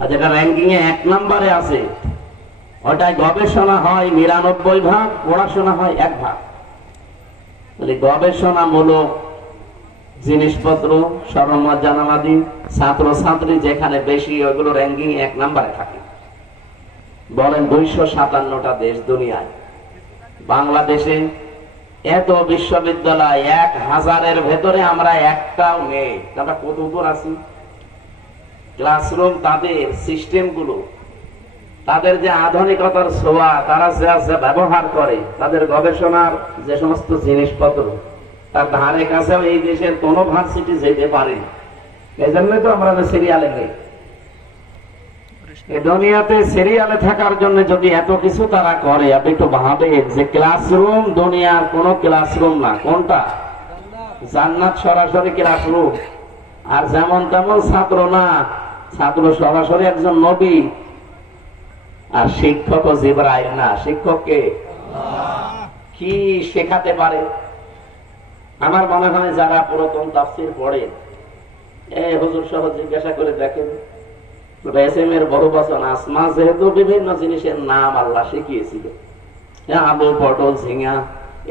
আর যেটা র্যাঙ্কিং এ 1 নম্বরে আছে ওটাই গবেষণা হয় 99 ভাগ, পড়াশোনা হয় 1 ভাগ। গবেষণামূলক জিনিসপত্র সরঞ্জাম জানামাদি ছাত্র ছাত্রী যেখানে বেশি ওইগুলো র্যাঙ্কিং 1 নম্বরে থাকে। বলেন 257টা দেশ দুনিয়ায়, বাংলাদেশে এত বিশ্ববিদ্যালয় 1000-এর ভেতরে আমরা একটাও নেই। আমরা কত উপর আছি? ক্লাসরুম, তাদের সিস্টেম গুলো, তাদের যে আধুনিকতার ছোঁয়া তারা যে ব্যবহার করে, তাদের গবেষণার যে সমস্ত জিনিসপত্র, তার ধারে কাছেও এই দেশের কোন ভার্সিটি যেতে পারে। এই জন্যই তো আমরা সিরিয়ালে নেই। এই দুনিয়াতে সিরিয়ালে থাকার জন্য যদি এত কিছু তারা করে, আপনি একটু ভাবেন যে ক্লাসরুম দুনিয়ার কোন ক্লাসরুম না। কোনটা? জান্নাত সরাসরি ক্লাসরুম। আর যেমন তেমন ছাত্র না, ছাত্র সরাসরি একজন নবী। আর শিক্ষক ও জিবরাইল না। শিক্ষককে কি শেখাতে পারে? আমার মনে হয় যারা পুরাতন তাফসীর পড়েন, এই হুজুর সহ জিজ্ঞাসা করে দেখেন, রেসেমের বহু বচন আসমা যেহেতু বিভিন্ন জিনিসের নাম আল্লাহ শিখিয়েছিল, আলু, পটল, ঝিঙা,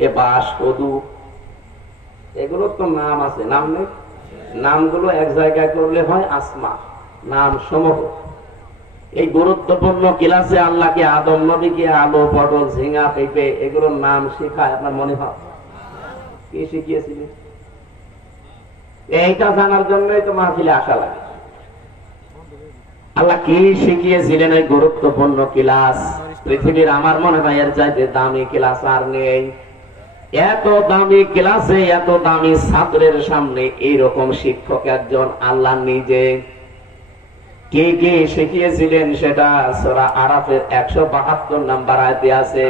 এ বাঁশ, কদু, এগুলোর তো নাম আছে, নাম নেই? নামগুলো এক জায়গায় করলে হয় আসমা, নাম সমূহ। এই গুরুত্বপূর্ণ ক্লাসে আল্লাহকে আদম নবীকে আলু, পটল, ঝিঙা, পেঁপে এগুলোর নাম শেখায় আপনার মনে হয়? কি শিখিয়েছিলেন? এইটা জানার জন্যই তো মাহফিলে আসা লাগে। আল্লাহ কি শিখিয়েছিলেন এই গুরুত্বপূর্ণ ক্লাস, পৃথিবীর আমার মনে হয় এর চাইতে দামি ক্লাস আর নেই। এত দামি ক্লাসে এত দামি ছাত্রের সামনে এইরকম শিক্ষক একজন আল্লাহ নিজে কে কে শিখিয়েছিলেন সেটা সূরা আরাফের 172 নম্বর আয়াতে আছে।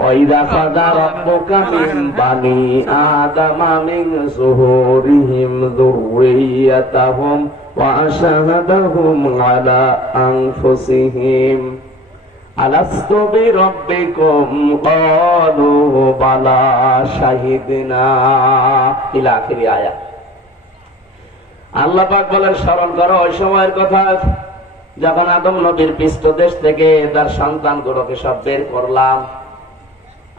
ওয়াইদা ফাদা রাব্বুকা মিন বানি আদামা মিন যুহুরিহিম যুররিয়াতাহুম ওয়া আশহাদাহুম আলা আনফুসিহিম আলাস্তু বিরাব্বিকুম ক্বালু বালা শাহিদনা ইলা আখির আয়াত। আল্লাহ পাক বলেন, স্মরণ করো ওই সময়ের কথা যখন আদম নবীর পৃষ্ঠদেশ থেকে তার সন্তানগুলোকে সব বের করলাম,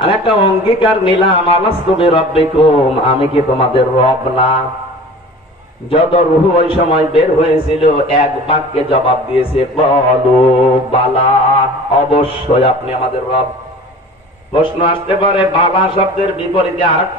আর একটা অঙ্গীকার নিলাম, আলাস্তু বিরাব্বিকুম, আমি কি তোমাদের রব না? যত রূহ ওই সময় বের হয়েছিল এক বাক্যে জবাব দিয়েছে, ক্বালু বালা, অবশ্যই আপনি আমাদের রব। প্রশ্ন আসতে পারে বালা শব্দের বিপরীতে আরেকটা